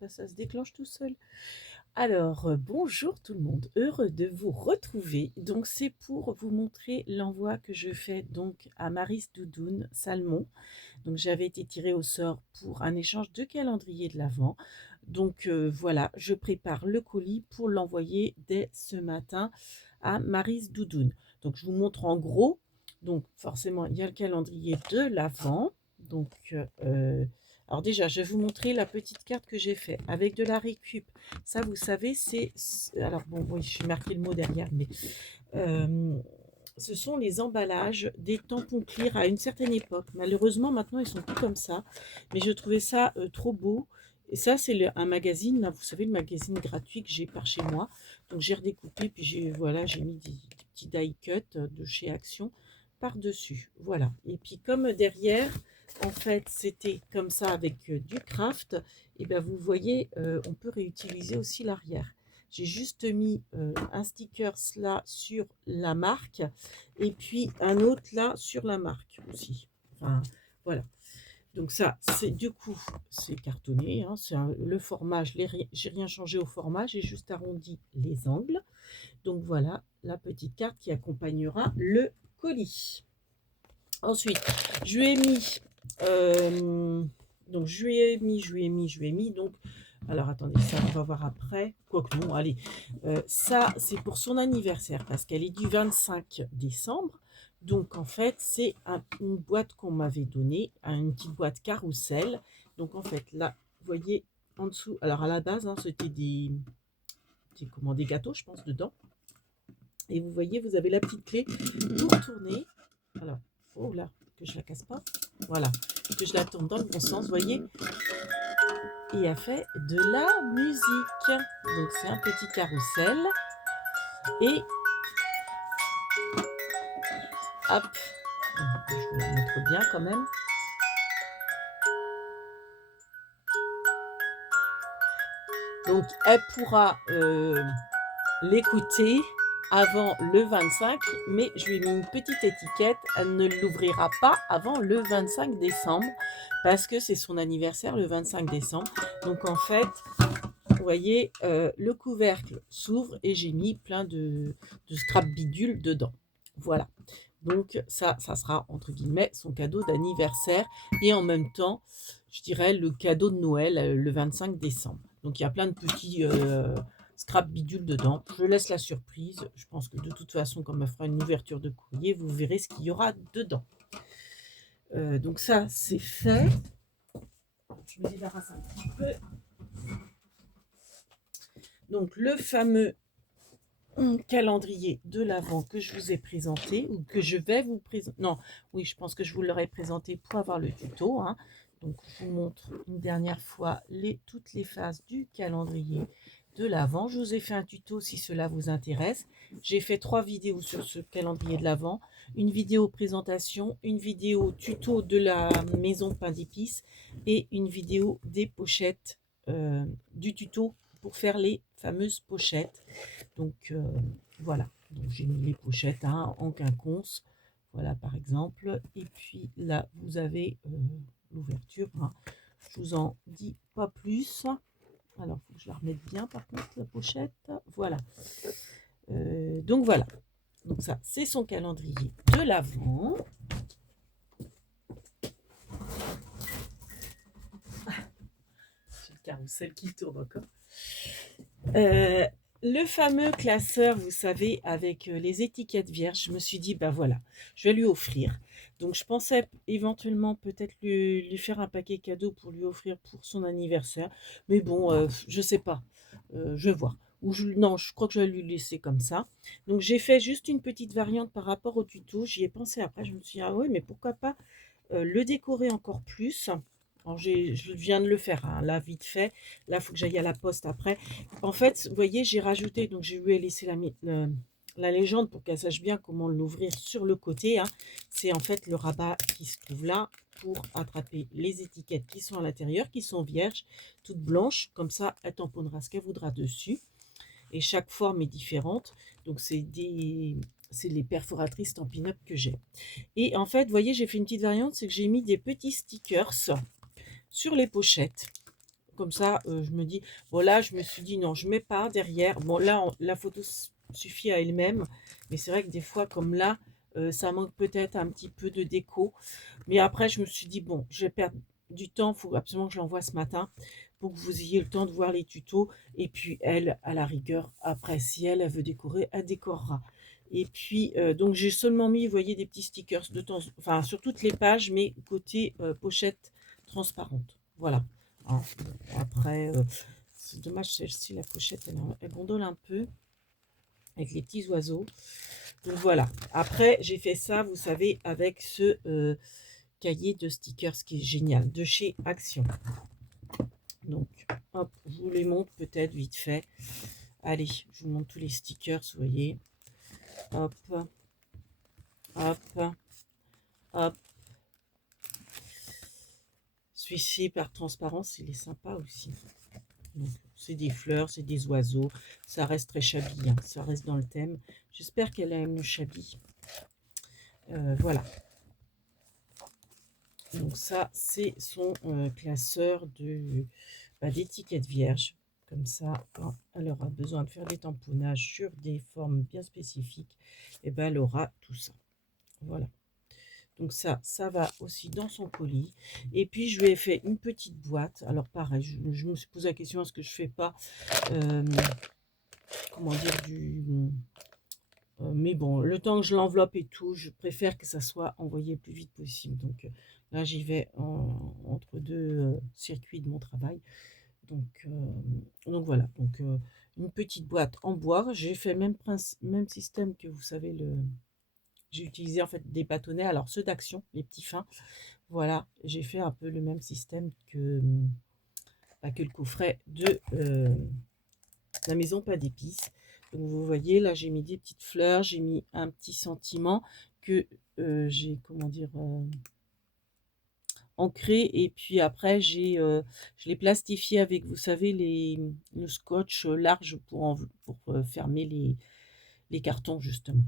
bah, ça se déclenche tout seul. Alors, bonjour tout le monde, heureux de vous retrouver. Donc, c'est pour vous montrer l'envoi que je fais donc à Maryse Doudoune Salmon. Donc, j'avais été tirée au sort pour un échange de calendrier de l'Avent. Donc, voilà, je prépare le colis pour l'envoyer dès ce matin à Maryse Doudoune. Donc, je vous montre en gros. Donc, forcément, il y a le calendrier de l'Avent. Donc, alors déjà, je vais vous montrer la petite carte que j'ai faite avec de la récup. Ça, vous savez, alors bon, oui, je suis marqué le mot derrière, mais euh, ce sont les emballages des tampons clear à une certaine époque. Malheureusement, maintenant, ils sont plus comme ça. Mais je trouvais ça trop beau. Et ça, c'est un magazine, là, vous savez, le magazine gratuit que j'ai par chez moi. Donc, j'ai redécoupé, puis voilà, j'ai mis des petits die cut de chez Action par-dessus. Voilà. Et puis, comme derrière, en fait, c'était comme ça avec du craft, et bien, vous voyez, on peut réutiliser aussi l'arrière. J'ai juste mis un sticker là sur la marque et puis un autre là sur la marque aussi. Enfin, voilà. Donc ça, c'est du coup, c'est cartonné. Hein, le format, j'ai rien changé au format, j'ai juste arrondi les angles. Donc voilà la petite carte qui accompagnera le colis. Ensuite, je lui ai mis, donc je lui ai mis, donc, alors attendez, ça on va voir après, quoique non, allez, ça c'est pour son anniversaire, parce qu'elle est du 25 décembre, donc en fait c'est une boîte qu'on m'avait donnée, une petite boîte carrousel, donc en fait là, vous voyez en dessous, alors à la base, hein, c'était des gâteaux, je pense, dedans, et vous voyez, vous avez la petite clé pour tourner. Alors, oh là, que je la casse pas. Voilà, que je la tourne dans le bon sens, vous voyez. Et elle fait de la musique. Donc c'est un petit carrousel. Et hop, je vous la montre bien quand même. Donc elle pourra l'écouter avant le 25, mais je lui ai mis une petite étiquette, elle ne l'ouvrira pas avant le 25 décembre, parce que c'est son anniversaire le 25 décembre. Donc en fait, vous voyez, le couvercle s'ouvre et j'ai mis plein de scrap bidule dedans. Voilà. Donc ça sera entre guillemets son cadeau d'anniversaire et en même temps, je dirais le cadeau de Noël le 25 décembre. Donc il y a plein de petits scrap bidules dedans. Je laisse la surprise. Je pense que de toute façon, comme elle fera une ouverture de courrier, vous verrez ce qu'il y aura dedans. Donc ça, c'est fait. Je me débarrasse un petit peu. Donc le fameux calendrier de l'Avent que je vous ai présenté ou que je vais vous présenter. Non, oui, je pense que je vous l'aurai présenté pour avoir le tuto. Hein. Donc, je vous montre une dernière fois toutes les phases du calendrier de l'Avent. Je vous ai fait un tuto si cela vous intéresse. J'ai fait 3 vidéos sur ce calendrier de l'Avent. Une vidéo présentation, une vidéo tuto de la maison pain d'épices et une vidéo des pochettes du tuto pour faire les fameuses pochettes. Donc voilà, donc j'ai mis les pochettes hein, en quinconce, voilà par exemple. Et puis là, vous avez l'ouverture. Hein. Je vous en dis pas plus. Alors, il faut que je la remette bien par contre, la pochette. Voilà. Donc voilà. Donc ça, c'est son calendrier de l'Avent. C'est le carrousel qui tourne encore. Le fameux classeur, vous savez, avec les étiquettes vierges, je me suis dit, ben voilà, je vais lui offrir. Donc, je pensais éventuellement peut-être lui faire un paquet cadeau pour lui offrir pour son anniversaire. Mais bon, je sais pas. Je vais voir. Non, je crois que je vais lui laisser comme ça. Donc, j'ai fait juste une petite variante par rapport au tuto. J'y ai pensé après. Je me suis dit, ah oui, mais pourquoi pas le décorer encore plus. Alors, je viens de le faire, hein, là, vite fait. Là, il faut que j'aille à la poste après. En fait, vous voyez, j'ai rajouté, donc je lui ai laissé la légende pour qu'elle sache bien comment l'ouvrir sur le côté. Hein. C'est en fait le rabat qui se trouve là pour attraper les étiquettes qui sont à l'intérieur, qui sont vierges, toutes blanches. Comme ça, elle tamponnera ce qu'elle voudra dessus. Et chaque forme est différente. Donc, c'est les perforatrices Stampin' Up que j'ai. Et en fait, vous voyez, j'ai fait une petite variante, c'est que j'ai mis des petits stickers sur les pochettes. comme ça, je me dis, bon là, je me suis dit, non, je mets pas derrière. Bon là, la photo suffit à elle-même, mais c'est vrai que des fois, comme là, ça manque peut-être un petit peu de déco. Mais après, je me suis dit, bon, je vais perdre du temps, il faut absolument que je l'envoie ce matin pour que vous ayez le temps de voir les tutos. Et puis elle, à la rigueur, après, si elle veut décorer, elle décorera. Et puis, donc j'ai seulement mis, vous voyez, des petits stickers de temps, enfin sur toutes les pages, mais côté pochette transparente. Voilà. Alors, après, c'est dommage, celle-ci, la pochette, elle gondole un peu avec les petits oiseaux. Donc voilà. Après, j'ai fait ça, vous savez, avec ce cahier de stickers qui est génial, de chez Action. Donc, hop, je vous les montre peut-être vite fait. Allez, je vous montre tous les stickers, vous voyez. Hop, hop, hop. Celui-ci, par transparence, il est sympa aussi. C'est des fleurs, c'est des oiseaux. Ça reste très chablis, hein, ça reste dans le thème. J'espère qu'elle aime le chablis. Voilà. Donc ça, c'est son classeur d'étiquettes vierges. Comme ça, quand elle aura besoin de faire des tamponnages sur des formes bien spécifiques, et ben elle aura tout ça. Voilà. Donc ça va aussi dans son colis. Et puis, je lui ai fait une petite boîte. Alors, pareil, je me suis posé la question, est-ce que je fais pas, comment dire, mais bon, le temps que je l'enveloppe et tout, je préfère que ça soit envoyé le plus vite possible. Donc, là, j'y vais entre deux circuits de mon travail. Donc voilà. Donc, une petite boîte en bois. J'ai fait le même système que vous savez, j'ai utilisé en fait des bâtonnets, alors ceux d'Action, les petits fins. Voilà, j'ai fait un peu le même système que le coffret de la maison pas d'épices. Donc vous voyez, là j'ai mis des petites fleurs, j'ai mis un petit sentiment que j'ai, comment dire, ancré. Et puis après, je l'ai plastifié avec, vous savez, le scotch large pour fermer les cartons, justement.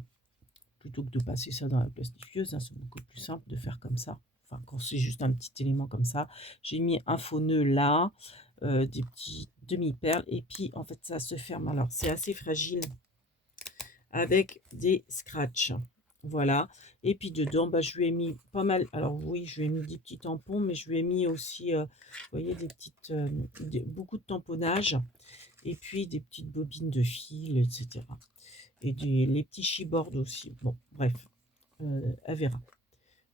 Plutôt que de passer ça dans la plastifieuse, hein, c'est beaucoup plus simple de faire comme ça. Enfin, quand c'est juste un petit élément comme ça. J'ai mis un faux nœud là, des petits demi-perles, et puis en fait ça se ferme. Alors c'est assez fragile avec des scratchs. Voilà. Et puis dedans, bah, je lui ai mis pas mal. Alors oui, je lui ai mis des petits tampons, mais je lui ai mis aussi, vous voyez, beaucoup de tamponnage. Et puis des petites bobines de fil, etc. Et les petits chibords aussi. Bon, bref, elle verra.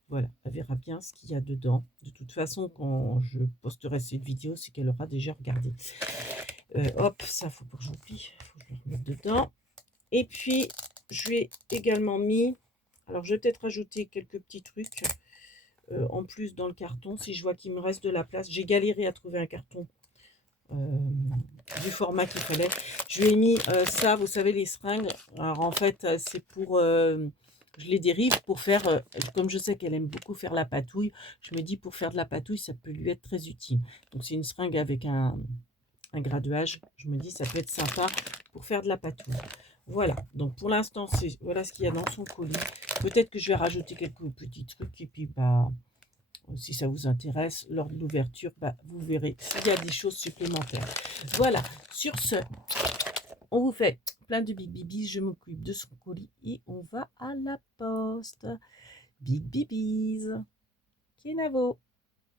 Voilà, elle verra bien ce qu'il y a dedans. De toute façon, quand je posterai cette vidéo, c'est qu'elle aura déjà regardé. Hop, ça, faut pas que j'oublie. Faut que je le remette dedans. Et puis, je lui ai également mis... Alors, je vais peut-être rajouter quelques petits trucs en plus dans le carton. Si je vois qu'il me reste de la place. J'ai galéré à trouver un carton du format qu'il fallait. Je lui ai mis ça, vous savez, les seringues. Alors, en fait, c'est pour... je les dérive pour faire... comme je sais qu'elle aime beaucoup faire la patouille, je me dis pour faire de la patouille, ça peut lui être très utile. Donc, c'est une seringue avec un graduage. Je me dis, ça peut être sympa pour faire de la patouille. Voilà, donc pour l'instant, voilà ce qu'il y a dans son colis. Peut-être que je vais rajouter quelques petits trucs et puis bah, si ça vous intéresse, lors de l'ouverture, bah, vous verrez s'il y a des choses supplémentaires. Voilà, sur ce, on vous fait plein de big bibis, je m'occupe de son colis et on va à la poste. Big bibis, Kenavo.